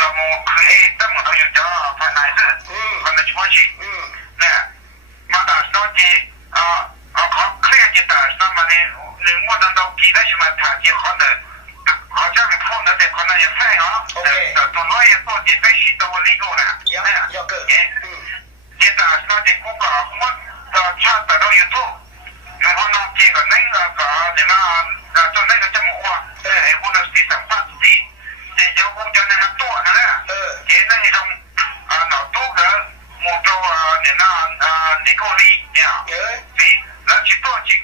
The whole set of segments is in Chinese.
là một create tâm một đối cho phải này chứ còn là chúa chỉ nè mà ta nói gì họ clear gì ta nói mà nên mua đàn đâu kỳ đó mà thà chỉ họ cho cái phone đó để con này phải hả tụi nó也做几杯洗澡legal nè要个现在那的国家我查得到有做然后呢这个那个你那做那个这么话我的市场发展这就我叫那个多呢这那种老多个我做你那你个里呀对那去多去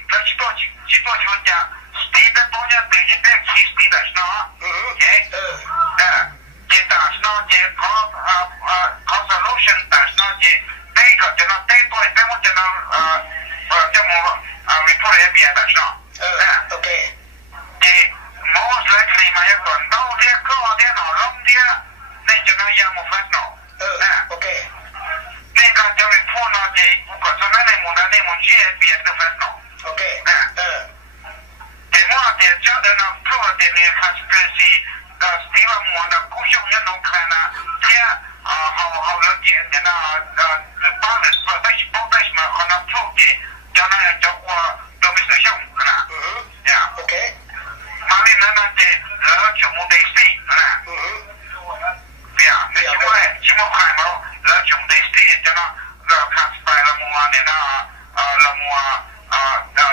家state 多家对这边去 state 的是吧现在是那这cause solution 但是那这这个就那这多这我就那这么report 也别的是吧OK 这most likely 嘛要管到的高的脑容的那就那样么烦恼OK 那个叫 report 呢这不管说那么的那么也别的烦恼 OK 这么的叫的呢做的呢conspiracy Steve 我的故乡也能看呢这好了解的呢帮的说的是帮的什么可能做的叫那叫我都没实现了呀 OK 哪里呢那这了全部得死呀那什么快嘛了全部得死叫那看出来了么的那了么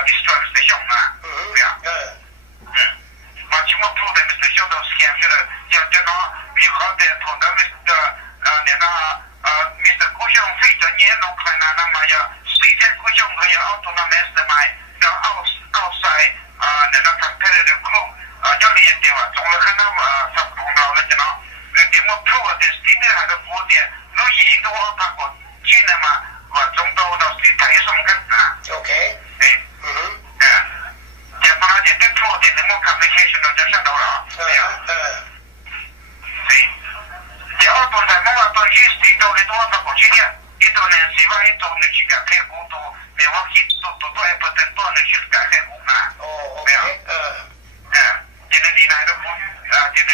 destroy 实现了呀嘛什么 prove 的实现都 scam 去了叫那以后的同的Mr. 故乡非常严重看那么要谁在故乡可以 autonomous 买要 outside 那个 competitive crew 要理解吧从来看到上碰到了就那节目 prove 的谁的还是不的如果赢的话他过去了嘛我中到到谁才有什么กันOK 这把这对 prove 的那么 communication 就上到了这奥多在某多于谁到的多他过去的一多呢谁话一多呢去改开工作没往去都还不等多呢去改开工OK 这个你那个不这个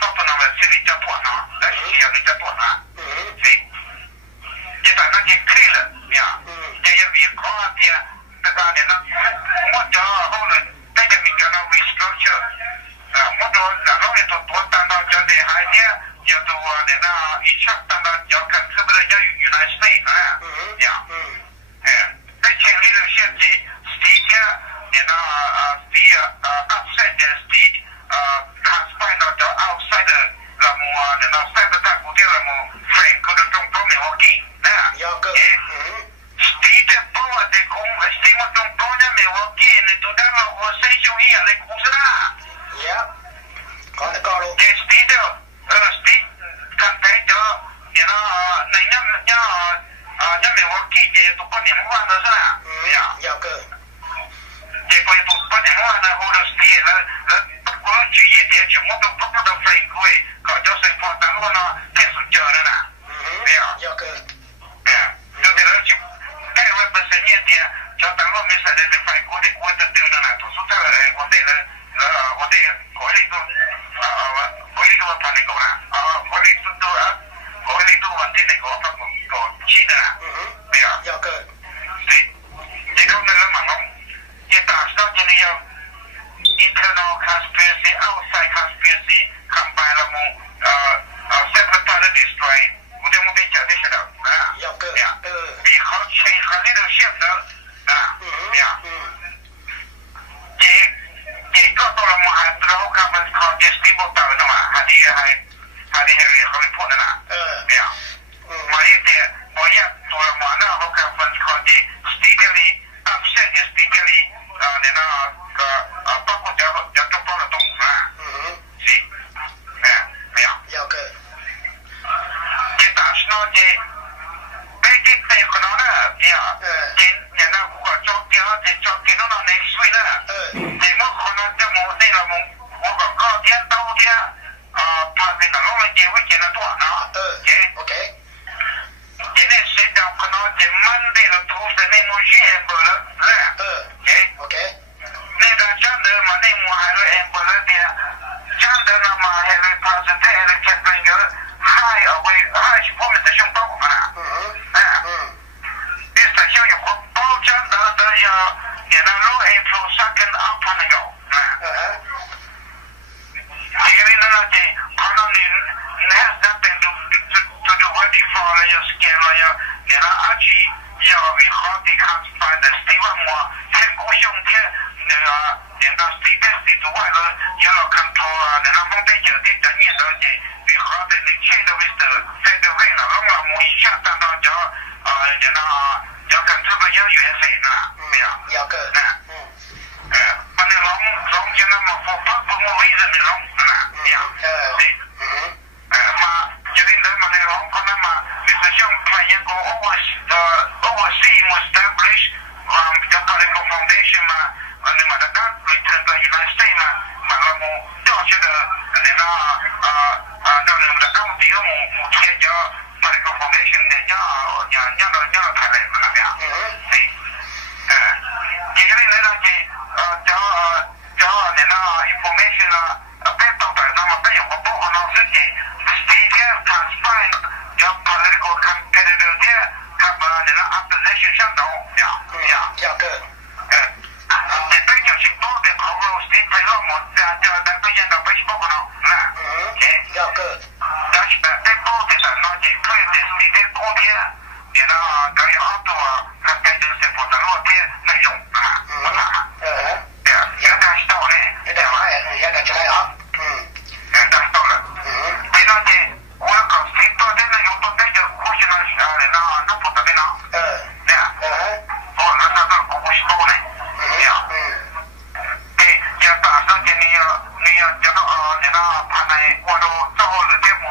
到不能了心里叫多呢但是要你叫多呢这当然就可以了呀这要为考的那个呢我叫后来那个名叫那 restructure 我都然后也都多当到叫的还呢叫做那一场当到叫看是不是叫United States呀在前里头现在 state 那upside 的 state conspire 到 outside 的那么那 side 的大股的那么 Frank 的中东没我给state 包的公 state 我中东的没我给你都当了我谁兄弟来公司啦讲得高喽这 state state 看台叫你那人没我给这都不年换的是吧要个这个不年换的或者是我举一点全部都不知道飞过搞就是发展后呢开始教了呢要个就这个就台湾本身也点叫当我没啥的飞过的我都丢了呢都是这个我的国内都我把那个啦国内都稳定那个发过去的要个对这个那个嘛也打算今天要 internal conspiracy outside conspiracy combine 了么separate destroy 我这么被讲的是的要个比好全和那种现的这个到了么还不知道看分靠这 stable 到的嘛还report 的啦我也得我也做了嘛那好看分靠这 stably upset stably 那包括叫中包的动物是没有要个这打是那这这可能呢这那如果做掉这做给弄到 next week 呢这么可能这么那个我广告天到天怕这个老人家会见得多呢OK 今天谁讲可能这Monday的都是那么远不了OK 那个讲的嘛那么还是远不了的讲的那么还是怕判那个，这个人呢，这可能你那边都ready for 了，要 scan 了，要你那阿去要为好的看翻的，希望我天国兄弟那个连到 state 之外了，要看到啊，那方面有的人员了解为好的你去的位置，在的位了，弄了我一下当到叫你那要看这个要原谁呢？对呀，要个，把那龙就那么不为人的龙，对呀，嘛，这里人嘛那龙可能嘛，就是像看一个oversee establish the political foundation 嘛，你嘛那个 return to United States 嘛，嘛那么调去的那个让你们的当地我贴叫 political foundation 的让台来嘛那样，这个人呢就叫那个 information 啊，别到的那么别有个报告老师的 state transparent 叫 political competitive 的，看把那个 opposition 上头要个，这边就是报的 overall state 配合我在对象的被报告了，要个，但是在报的上那就可以的 state 高铁，你那可以好多看跟着是否的落地内容不难嘛，也干知道呢，也干起来啊，干知道了，这那些我搞 state 的内容都带着或许那不得的呢，我那个我知道呢，要打算的你要叫到你那盘来我都照了节目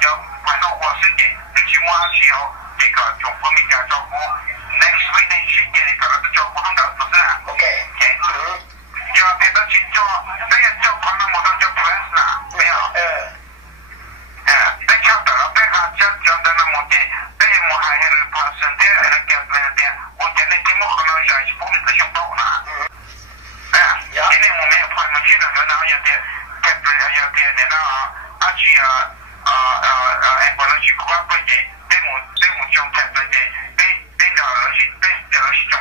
叫盘到我是的，起码需要这个从国民家照顾 next week 的去给你搞到照顾到不是 ，OK，要别的去做，这也叫可能我都叫 press 啦，没有，别晓得了，别看讲的那么的，别我还是怕身体那个我今天节目可能要去报名的想报啦，今天我们也朋友去了，然后有的那个阿去我们去国外的，被我讲太多的，被讲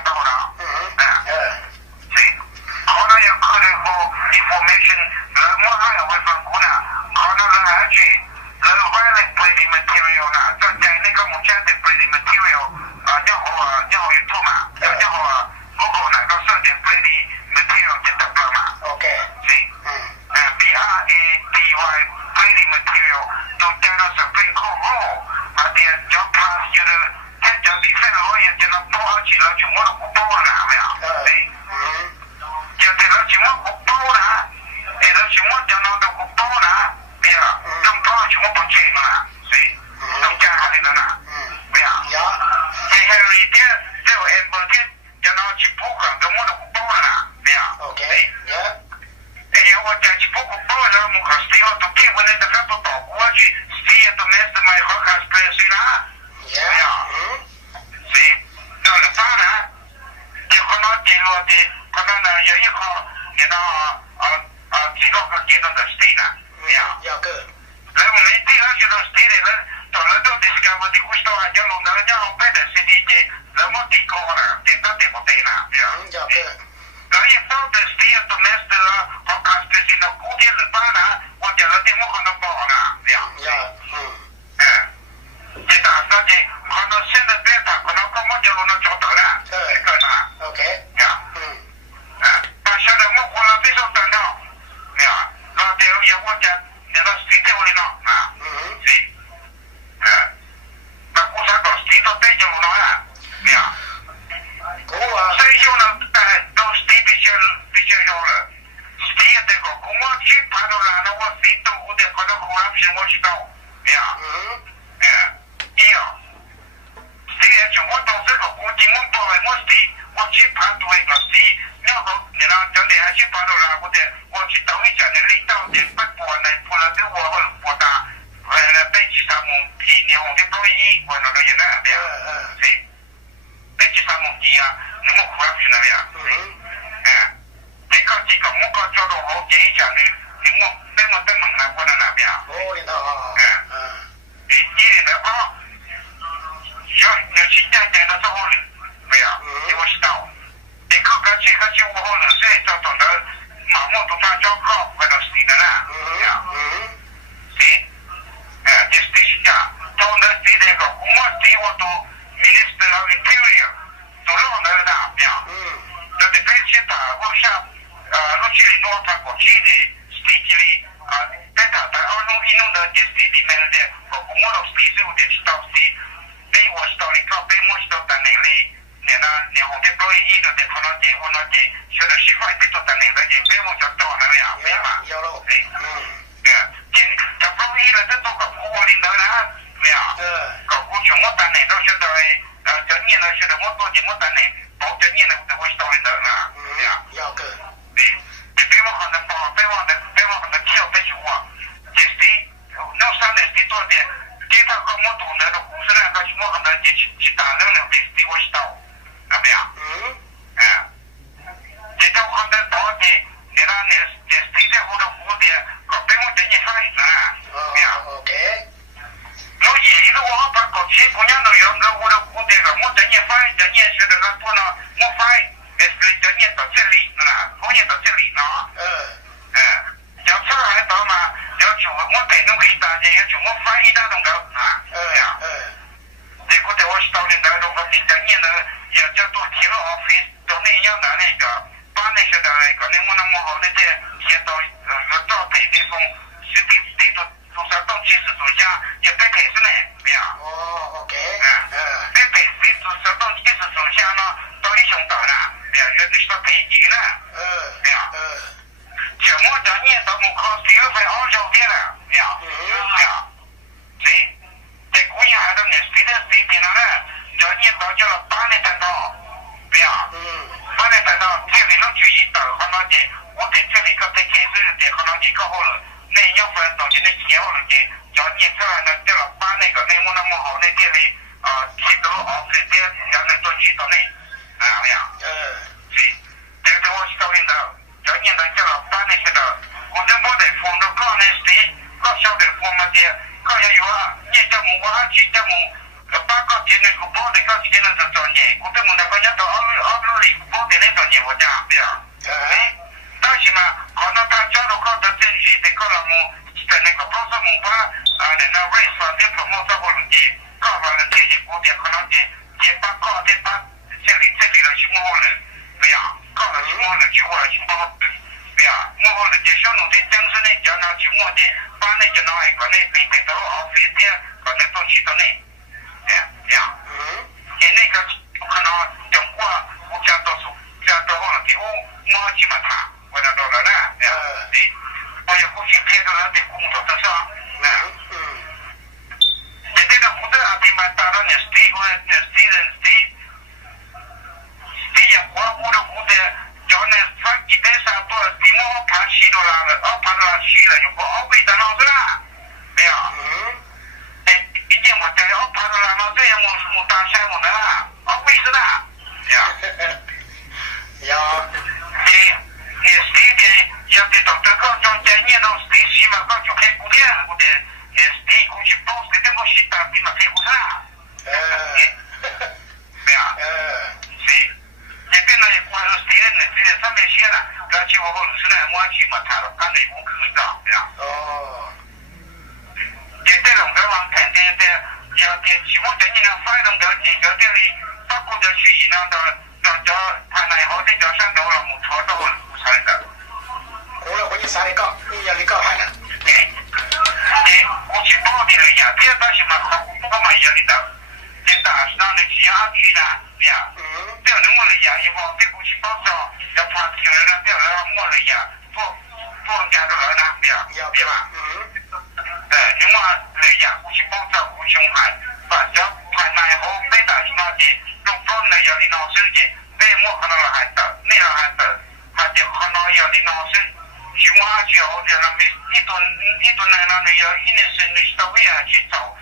到了，可能有可能和 information， 我还有会放过呢，可能人还去，人回来 breeding material 呢，在那个目前的 breeding material， 要好有错嘛，要好Google 那个设定 breeding material 就得了嘛，OK，BRADY breeding material 都加到Supreme Court rule，就 pass 就是这讲比赛的话也就能报起了，就我都不报了，没有，就这个情况不报了，这个情况讲到都不报了，没有，ต้อง报情况不见了，ต้อง加下来了呢，没有，这还有一点，这个100天讲到去报考跟我都不报了，没有，OK，我讲去报考了，我可是要都给我那个不到过去，谁也都没什么好看是谁啦，没有，到了当然，就可能进入的，可能呢有一号你那几个阶段的 state 啦，没有，要个，然后每第二阶段 state 的人，到了都 discover 的故事话，讲弄到讲好白的 city 的，人们地高了，地大地不对啦，没有，要个。然后到的 state 都没得，好看是谁的古典的班呢？我讲了的我可能报了，没有，这打算的可能现在别打，可能根本就能找到了，这个呢 ，OK，把现在我花了多少单套，没有，然后有我讲那个 state 我的呢，那古啥个 state 都带进入了，没有。所以说呢，都 state 比较少了 ，state 这个我去判断了，那我 state 我的可能 corruption 我知道，没有，state 就我到这个我今晚报来我 state 我去判断一个 state， 然后你那真的还去判断了，我去到一家的领导的不播来播了对我会播打，被其他批年我的多一我那个人那边，被其他批啊。你们 corruption 那边，这个我搞做到好几家的，你们在门那我在那边，领导，你的有去讲的时候呢，没有，我知道，你去我好了，所以找到的他叫靠不都是的啦，呀，是，就是讲，到那是那个我是我都 Minister of Interior， 都让那个哪呀，这里边去打我像陆地里诺他过去的地里在打在澳洲印度的地里面的，我们都是有的知道是，被我知道的靠被我知道的能力。你好的表演的可能结婚了的，学的是快的做的那个的，被我就到那呀，明白？有了。就表演了这都个过领导啦，没有？个过去我当年都学到这年了学的我多的我当年，包这年了我是到领导啦，没有？要个。对，被我可能包，被我可能跳被说话，就是那上来是做的，给他跟我读那个故事那个是我可能去打人了，对我是到。没有？这个我们到的，你那你谁在乎的蝴蝶，搞被我等你害了，没有 ？OK。我爷爷的我把搞起姑娘都有个我的蝴蝶了，我等你害，等你学的那多呢，我害，等你到这里了，过年到这里了。要出来到嘛，要求我等你可以打的，要求我翻译那种的这个在我是到领导的，我比等你呢。要叫多提了 office， 到那样的那个，把那些的那个，我那么好那些写到照北的风，是得多少到70度下，也别开始呢，没有。OK。别北是多少到70度下呢，到你想到了，没有，有的是到北极了，没有。这么多年到我考学会20天了，没有，没有。所以，在过年还到你谁的谁听了呢？叫你到叫了8年等到，没有？8年等到这里都注意到，可能的我在这里个在开始的，可能的搞好了，那要不然到你那钱好了的，叫你出来呢，叫了8那个，那我那么好那这里去到office的，让人都去到那，没有？是，这个我是到领导，叫你呢叫了8那些的，我这没得风都搞那谁，搞晓得风嘛的，搞要有你叫我去叫我。把个钱那个包的个钱那个专业，我这么那个要到澳里包的那专业我讲不要。但是嘛，可能他交了个的这些的个了么，在那个包上么把那为啥的什么这个东西，搞完了这些国家可能的把搞的把这里的什么好了，不要搞了什么好了就好了什么好了，不要我好了就小农的将士呢叫那什么的，把那就那一个呢被到office的，可能都去到那。那个可能中国我讲多数，讲多好了的，我起码他，我讲到了呢，我也不去配合他的工作的上，这个不是啊，你们打到你也花我的不的，叫那他一代上多，你我爬起了了，爬到去了就不好背的老师啦，没有。毕竟我在爬到了，这样我当山我的啦，为什么？要。你谁的要得到这个中间念到谁起码个就开古典，我的谁过去包谁的我是当地嘛开古啥？对啊。谁？这边呢，我谁呢？谁上面写了，而且我是呢，我去嘛查了，看内功课上，对啊。这种的往肯定的，要的期末等你呢，发动的这个这里包括的去以上的，叫他那好的叫上到了我操到了才的。过了回去啥的搞，你要你搞还呢？我去报的了呀，这东西嘛，我嘛要的到，这大上的去下去呢，呀，这样我的呀，一往别过去报上，要怕丢了，丢了我的呀，不家的人呢，呀，对吧？另外来讲，我去帮助我兄孩，把这海南好北大什么的，都放了要的老师的，北我可能还得，那样还得，还得可能要的老师，去挖掘或者那么一顿来那里要一年生的到位啊去找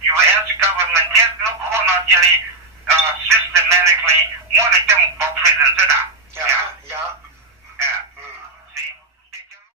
，U.S. government 也有可能这里systematically 我的政府 present 的，呀。